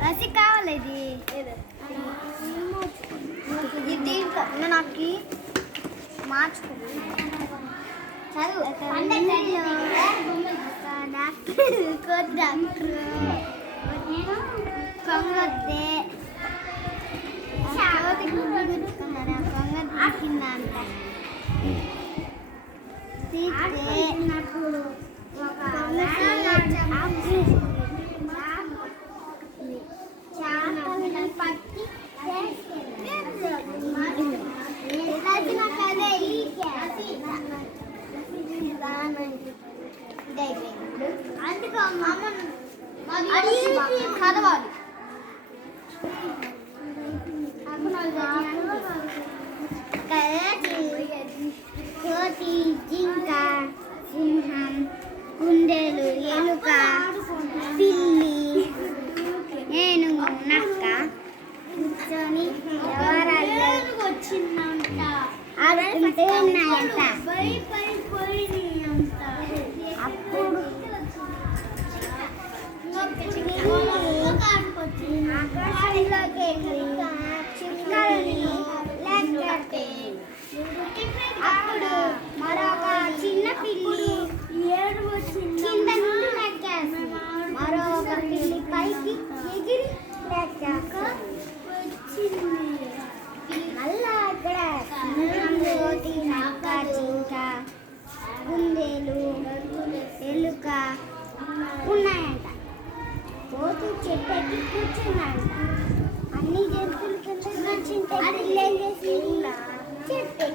రసి కావాలి ఇది దీంట్లో నాకు మార్చుకున్నాను కొంగొద్దే కొంగ చదవాలి కోతి జింక సింహం కుందేలు ఎలుక పిల్లి ఏనుగు నక్క కూర్చొని ఆడుకుంటే ఉన్నాయంట. అప్పుడు అప్పుడు మరొక చిన్న పిల్లి కింద నుండి లెక్కేసి మరొక పిల్లి పైకి ఎగిరి లెక్కాక మళ్ళా అక్కడ కోతి నక్క జింక కుందేలు ఎలుక ఉన్నాయంట. కోతి చెట్టు ఎక్కి కూర్చున్నాయంట. అన్ని జంతువుల కింద కూర్చుంటే చెట్టు